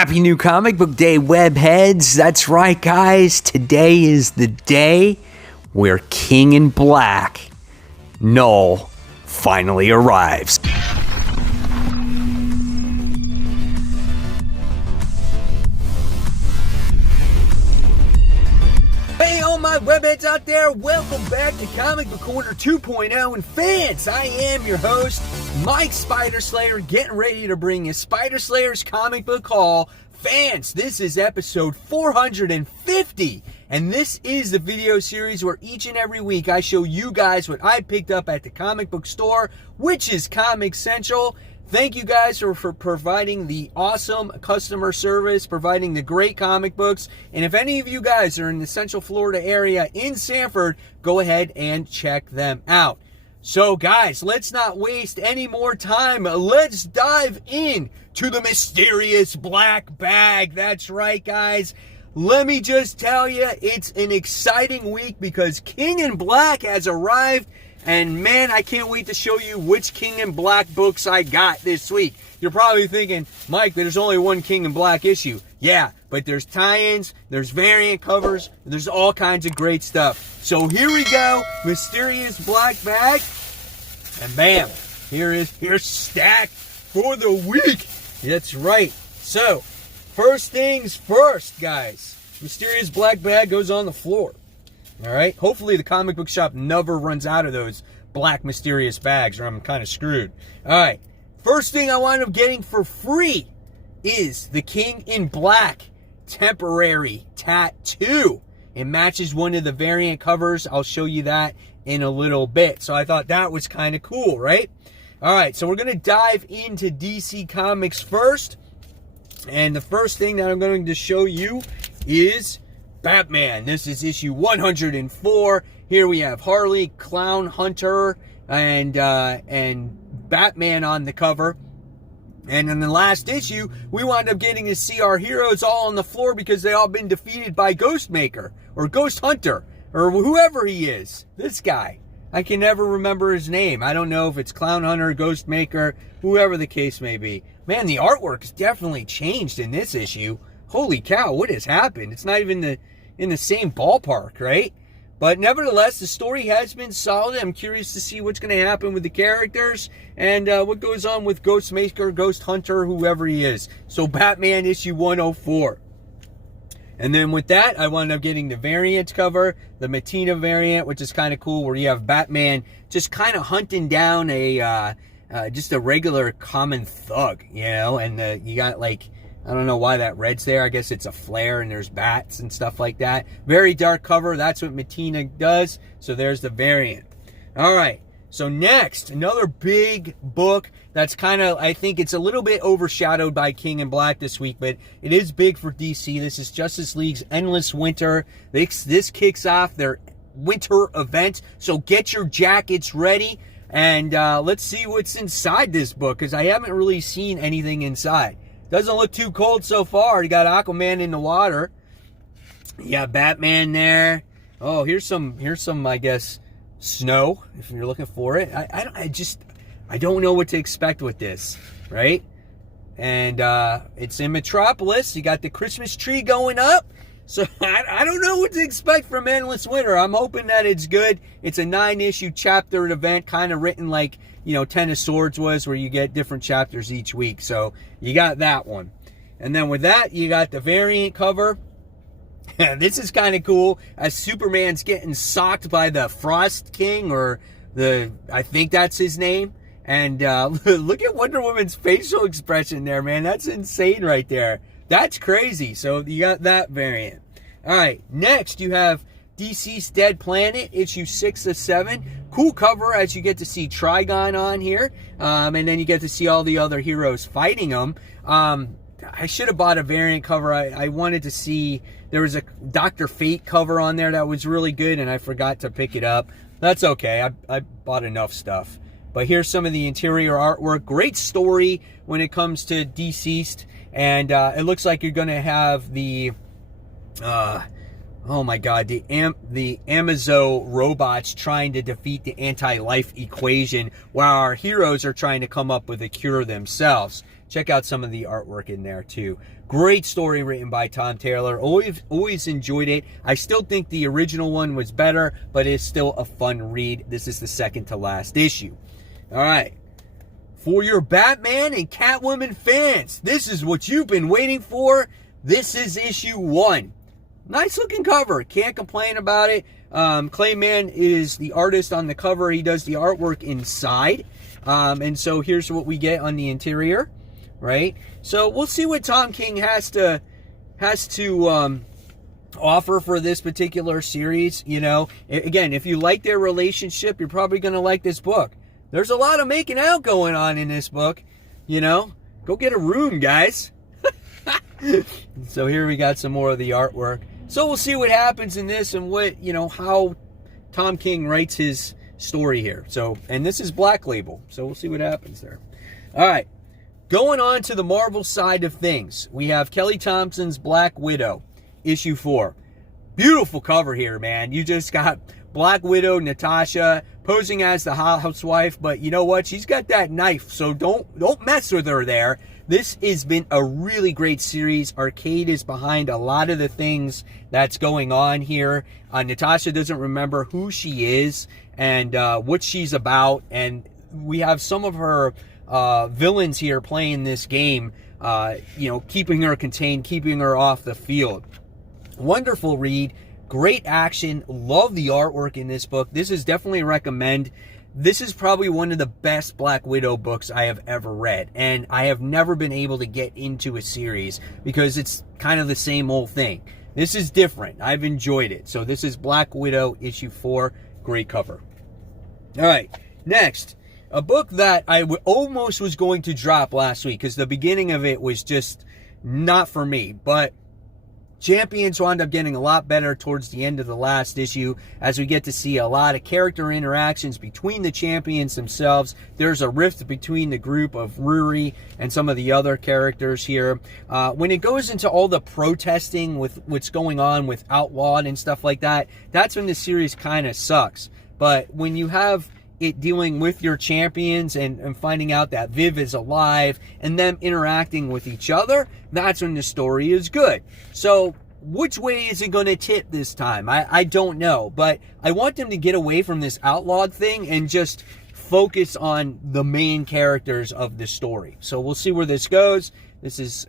Happy New Comic Book Day, webheads. That's right, guys. Today is the day where King in Black, Null, finally arrives. Hey, all my webheads out there, welcome back to Comic Book Corner 2.0. And fans, I am your host, Mike Spider Slayer, getting ready to bring you Spider Slayer's Comic Book Haul. Fans, this is episode 450, and this is the video series where each and every week I show you guys what I picked up at the comic book store, which is Comic Central. Thank you guys for providing the awesome customer service, providing the great comic books. And if any of you guys are in the Central Florida area in Sanford, go ahead and check them out. So guys, let's not waste any more time. Let's dive in to the mysterious black bag. That's right, guys. Let me just tell you, it's an exciting week because King in Black has arrived. And man, I can't wait to show you which King in Black books I got this week. You're probably thinking, Mike, there's only one King in Black issue. Yeah, but there's tie-ins, there's variant covers, there's all kinds of great stuff. So here we go, mysterious black bag. And bam, here's stack for the week. That's right. So, first things first, guys. Mysterious black bag goes on the floor. All right, hopefully the comic book shop never runs out of those black mysterious bags or I'm kind of screwed. All right, first thing I wound up getting for free is the King in Black temporary tattoo. It matches one of the variant covers. I'll show you that in a little bit. So I thought that was kind of cool, right? All right, so we're going to dive into DC Comics first. And the first thing that I'm going to show you is Batman. This is issue 104. Here we have Harley, Clown Hunter, and Batman on the cover. And in the last issue, we wound up getting to see our heroes all on the floor because they all been defeated by Ghostmaker or Ghost Hunter or whoever he is. This guy. I can never remember his name. I don't know if it's Clown Hunter, Ghostmaker, whoever the case may be. Man, the artwork's definitely changed in this issue. Holy cow, what has happened? It's not even in the same ballpark, right? But nevertheless, the story has been solid. I'm curious to see what's going to happen with the characters and what goes on with Ghostmaker, Ghost Hunter, whoever he is. So Batman issue 104. And then with that, I wound up getting the variant cover, the Matina variant, which is kind of cool, where you have Batman just kind of hunting down just a regular common thug, you know? And you got like, I don't know why that red's there. I guess it's a flare and there's bats and stuff like that. Very dark cover. That's what Matina does. So there's the variant. All right. So next, another big book that's kind of, I think it's a little bit overshadowed by King in Black this week, but it is big for DC. This is Justice League's Endless Winter. This kicks off their winter event. So get your jackets ready and let's see what's inside this book because I haven't really seen anything inside. Doesn't look too cold so far. You got Aquaman in the water. You got Batman there. Oh, here's some, I guess, snow, if you're looking for it. I don't know what to expect with this, right? And it's in Metropolis. You got the Christmas tree going up. So I don't know what to expect from Endless Winter. I'm hoping that it's good. It's a 9-issue chapter event, kind of written like, you know, Ten of Swords was, where you get different chapters each week. So you got that one. And then with that, you got the variant cover. This is kind of cool, as Superman's getting socked by the Frost King, or I think that's his name. And look at Wonder Woman's facial expression there, man. That's insane right there. That's crazy. So you got that variant. All right, next you have DC's Dead Planet, issue 6 of 7. Cool cover as you get to see Trigon on here. And then you get to see all the other heroes fighting them. I should have bought a variant cover. I wanted to see, there was a Dr. Fate cover on there that was really good, and I forgot to pick it up. That's okay. I bought enough stuff. But here's some of the interior artwork. Great story when it comes to Deceased. And it looks like you're going to have the, oh my God, the Amazo robots trying to defeat the anti-life equation while our heroes are trying to come up with a cure themselves. check out some of the artwork in there too. Great story written by Tom Taylor. Always enjoyed it. I still think the original one was better, but it's still a fun read. This is the second to last issue. All right. For your Batman and Catwoman fans, this is what you've been waiting for. This is issue 1. Nice looking cover. Can't complain about it. Clayman is the artist on the cover. He does the artwork inside. And so here's what we get on the interior, right? So we'll see what Tom King has to offer for this particular series. You know, again, if you like their relationship, you're probably going to like this book. There's a lot of making out going on in this book. You know, go get a room, guys. So here we got some more of the artwork. So we'll see what happens in this and what, you know, how Tom King writes his story here. So, and this is Black Label. So we'll see what happens there. All right. Going on to the Marvel side of things. We have Kelly Thompson's Black Widow, issue 4. Beautiful cover here, man. You just got Black Widow, Natasha, posing as the housewife, but you know what? She's got that knife, so don't mess with her there. This has been a really great series. Arcade is behind a lot of the things that's going on here. Natasha doesn't remember who she is and what she's about, and we have some of her villains here playing this game, you know, keeping her contained, keeping her off the field. Wonderful read. Great action. Love the artwork in this book. This is definitely a recommend. This is probably one of the best Black Widow books I have ever read. And I have never been able to get into a series because it's kind of the same old thing. This is different. I've enjoyed it. So this is Black Widow issue 4. Great cover. All right. Next, a book that I almost was going to drop last week because the beginning of it was just not for me. But Champions wound up getting a lot better towards the end of the last issue as we get to see a lot of character interactions between the champions themselves. There's a rift between the group of Ruri and some of the other characters here. When it goes into all the protesting with what's going on with Outlawed and stuff like that, that's when the series kind of sucks. But when you have it dealing with your champions and finding out that Viv is alive and them interacting with each other, that's when the story is good. So which way is it going to tip this time? I don't know, but I want them to get away from this Outlawed thing and just focus on the main characters of the story. So we'll see where this goes. This is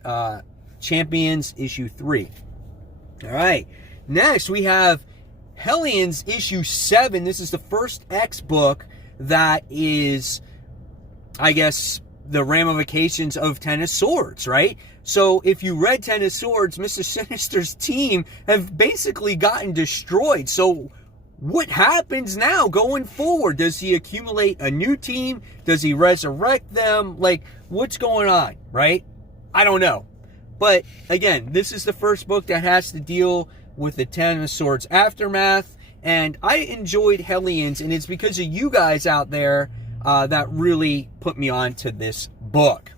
Champions issue 3. All right. Next we have Hellions issue 7. This is the first X book that is, I guess, the ramifications of Ten of Swords, right? So if you read Ten of Swords, Mr. Sinister's team have basically gotten destroyed. So what happens now going forward? Does he accumulate a new team? Does he resurrect them? Like, what's going on, right? I don't know. But again, this is the first book that has to deal with the Ten of Swords aftermath. And I enjoyed Hellions, and it's because of you guys out there that really put me on to this book.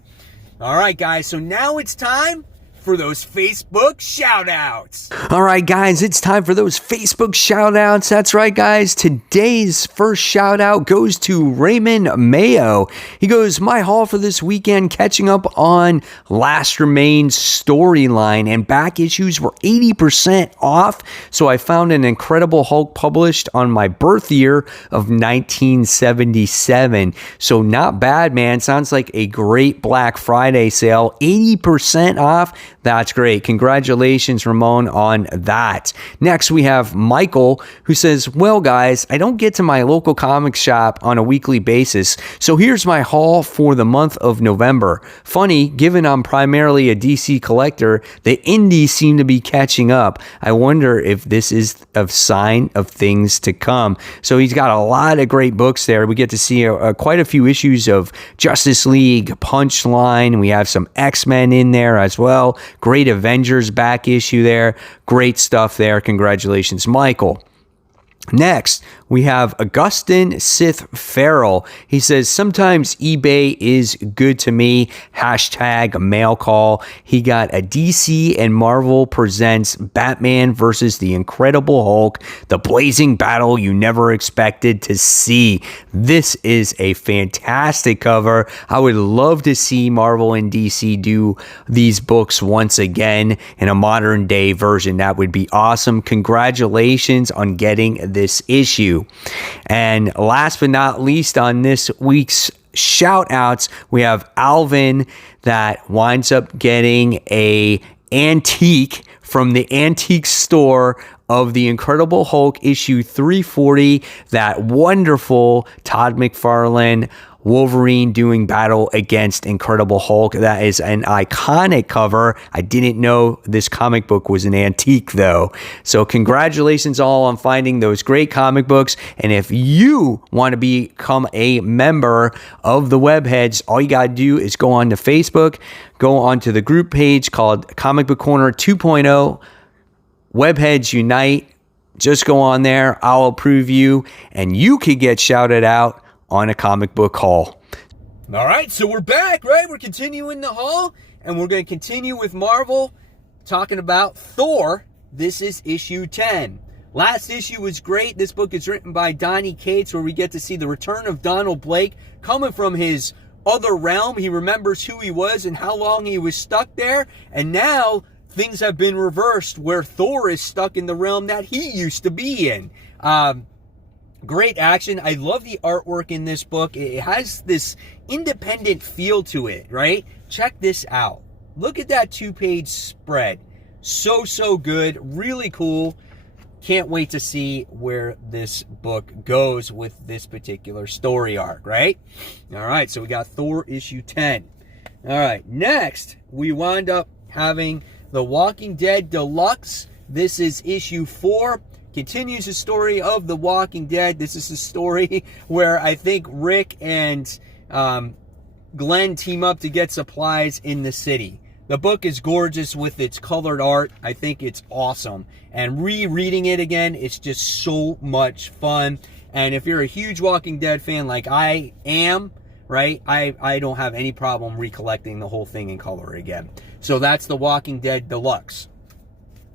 All right, guys, so now it's time for those Facebook shout-outs. All right, guys, it's time for those Facebook shout-outs. That's right, guys. Today's first shout-out goes to Raymond Mayo. He goes, my haul for this weekend, catching up on Last Remain's storyline, and back issues were 80% off, so I found an Incredible Hulk published on my birth year of 1977. So not bad, man. Sounds like a great Black Friday sale. 80% off. That's great. Congratulations, Ramon, on that. Next, we have Michael, who says, well, guys, I don't get to my local comic shop on a weekly basis, so here's my haul for the month of November. Funny, given I'm primarily a DC collector, the indies seem to be catching up. I wonder if this is a sign of things to come. So he's got a lot of great books there. We get to see quite a few issues of Justice League, Punchline. We have some X-Men in there as well. Great Avengers back issue there. Great stuff there. Congratulations, Michael. Next, we have Augustin Sith Farrell. He says, sometimes eBay is good to me. Hashtag mail call. He got a DC and Marvel presents Batman versus the Incredible Hulk, the blazing battle you never expected to see. This is a fantastic cover. I would love to see Marvel and DC do these books once again in a modern day version. That would be awesome. Congratulations on getting this issue. And last but not least, on this week's shout outs, we have Alvin that winds up getting a antique from the antique store of the Incredible Hulk issue 340, that wonderful Todd McFarlane Wolverine doing battle against Incredible Hulk. That is an iconic cover. I didn't know this comic book was an antique though. So congratulations all on finding those great comic books. And if you want to become a member of the Webheads, all you got to do is go on to Facebook, go onto the group page called Comic Book Corner 2.0 Webheads Unite. Just go on there. I'll approve you and you could get shouted out on a comic book haul. All right, so we're back, right? We're continuing the haul, and we're going to continue with Marvel, talking about Thor. This is issue 10. Last issue was great. This book is written by Donny Cates, where we get to see the return of Donald Blake coming from his other realm. He remembers who he was and how long he was stuck there, and now things have been reversed, where Thor is stuck in the realm that he used to be in. Great action. I love the artwork in this book. It has this independent feel to it, right? Check this out. Look at that 2-page spread. So good. Really cool. Can't wait to see where this book goes with this particular story arc, right? All right, so we got Thor issue 10. All right, next, we wind up having The Walking Dead Deluxe. This is issue 4. Continues the story of The Walking Dead. This is a story where I think Rick and Glenn team up to get supplies in the city. The book is gorgeous with its colored art. I think it's awesome. And rereading it again, it's just so much fun. And if you're a huge Walking Dead fan like I am, right, I don't have any problem recollecting the whole thing in color again. So that's The Walking Dead Deluxe.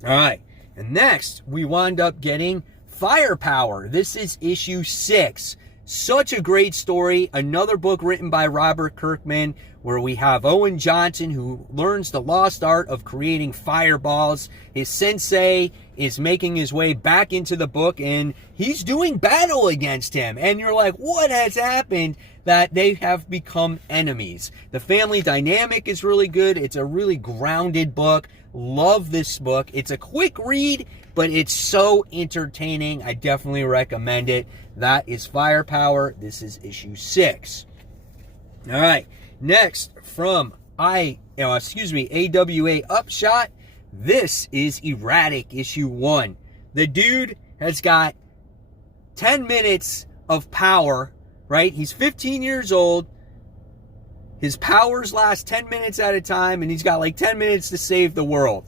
All right. And next, we wound up getting Firepower. This is issue 6. Such a great story. Another book written by Robert Kirkman, where we have Owen Johnson, who learns the lost art of creating fireballs. His sensei is making his way back into the book, and he's doing battle against him. And you're like, what has happened that they have become enemies? The family dynamic is really good. It's a really grounded book. Love this book. It's a quick read, but it's so entertaining. I definitely recommend it. That is Firepower. This is issue 6. All right. Next, from AWA Upshot, this is Erratic issue 1. The dude has got 10 minutes of power, right? He's 15 years old. His powers last 10 minutes at a time, and he's got like 10 minutes to save the world.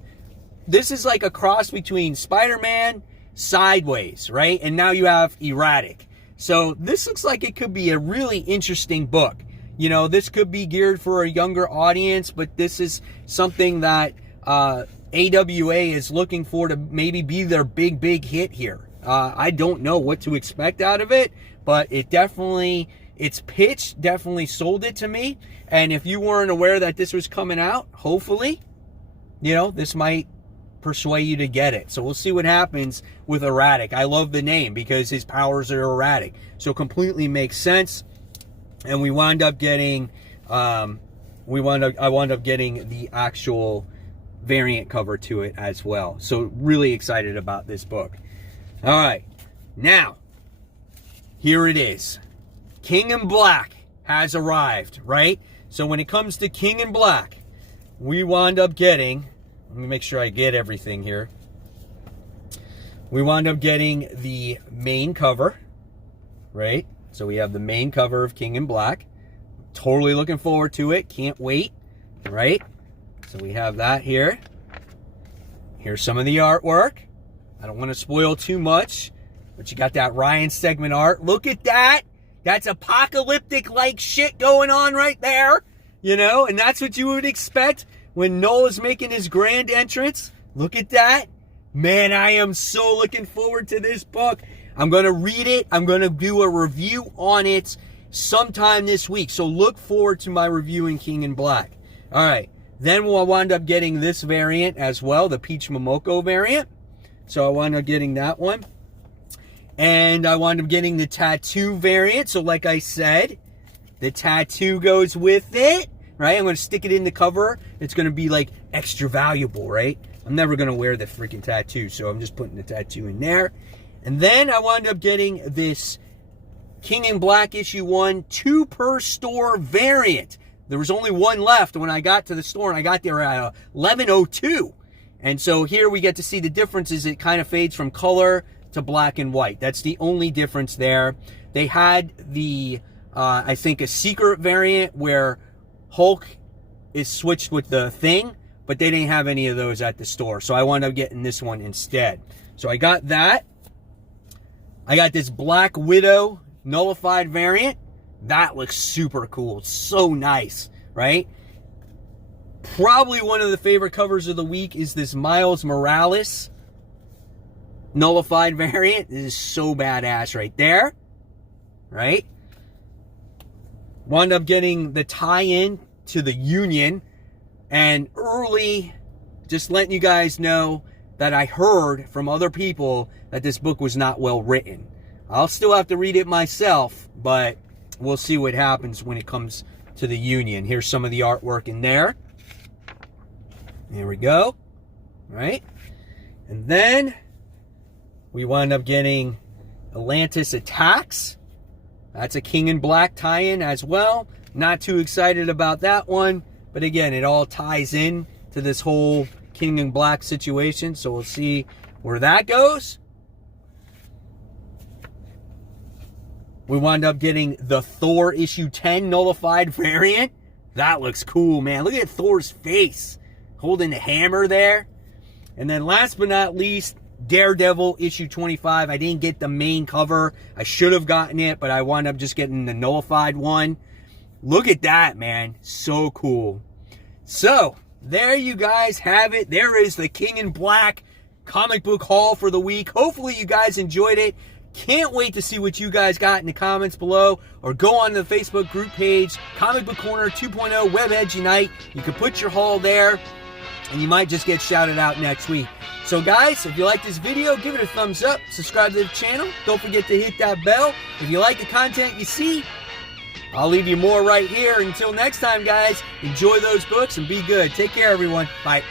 This is like a cross between Spider-Man, Sideways, right? And now you have Erratic. So this looks like it could be a really interesting book. You know, this could be geared for a younger audience, but this is something that AWA is looking for to maybe be their big hit here. I don't know what to expect out of it, but its pitch definitely sold it to me. And if you weren't aware that this was coming out, hopefully, you know, this might persuade you to get it. So we'll see what happens with Erratic. I love the name because his powers are erratic. So completely makes sense. And we wound up getting, I wound up getting the actual variant cover to it as well. So really excited about this book. All right. Now, here it is. King in Black has arrived, right? So when it comes to King in Black, we wound up getting, let me make sure I get everything here. We wound up getting the main cover, right? So we have the main cover of King in Black. Totally looking forward to it. Can't wait, right? So we have that here. Here's some of the artwork. I don't want to spoil too much. But you got that Ryan Stegman art. Look at that. That's apocalyptic-like shit going on right there. You know, and that's what you would expect when Noah's making his grand entrance. Look at that. Man, I am so looking forward to this book. I'm going to read it. I'm going to do a review on it sometime this week. So look forward to my review in King in Black. All right. Then we'll wind up getting this variant as well, the Peach Momoko variant. So I wound up getting that one. And I wound up getting the tattoo variant. So like I said, the tattoo goes with it, right? I'm going to stick it in the cover. It's going to be like extra valuable, right? I'm never going to wear the freaking tattoo, so I'm just putting the tattoo in there. And then I wound up getting this King in Black issue 1 2 per store variant. There was only one left when I got to the store, and I got there at 11:02. And so here we get to see the difference is it kind of fades from color to black and white. That's the only difference there. They had the, I think, a secret variant where Hulk is switched with the Thing, but they didn't have any of those at the store. So I wound up getting this one instead. So I got that. I got this Black Widow nullified variant. That looks super cool. It's so nice, right? Probably one of the favorite covers of the week is this Miles Morales nullified variant. This is so badass right there, right? Wound up getting the tie-in to the Union, and early, just letting you guys know that I heard from other people that this book was not well written. I'll still have to read it myself, but we'll see what happens when it comes to the Union. Here's some of the artwork in there. There we go, right? And then we wound up getting Atlantis Attacks. That's a King in Black tie-in as well. Not too excited about that one. But again, it all ties in to this whole King in Black situation. So we'll see where that goes. We wound up getting the Thor issue 10 nullified variant. That looks cool, man. Look at Thor's face holding the hammer there. And then last but not least, Daredevil issue 25. I didn't get the main cover. I should have gotten it, but I wound up just getting the nullified one. Look at that, man. So cool. So, there you guys have it. There is the King in Black comic book haul for the week. Hopefully you guys enjoyed it. Can't wait to see what you guys got in the comments below, or go on the Facebook group page, Comic Book Corner 2.0 Webheads Unite. You can put your haul there, and you might just get shouted out next week. So guys, if you like this video, give it a thumbs up, subscribe to the channel, don't forget to hit that bell. If you like the content you see, I'll leave you more right here. Until next time, guys, enjoy those books and be good. Take care, everyone. Bye.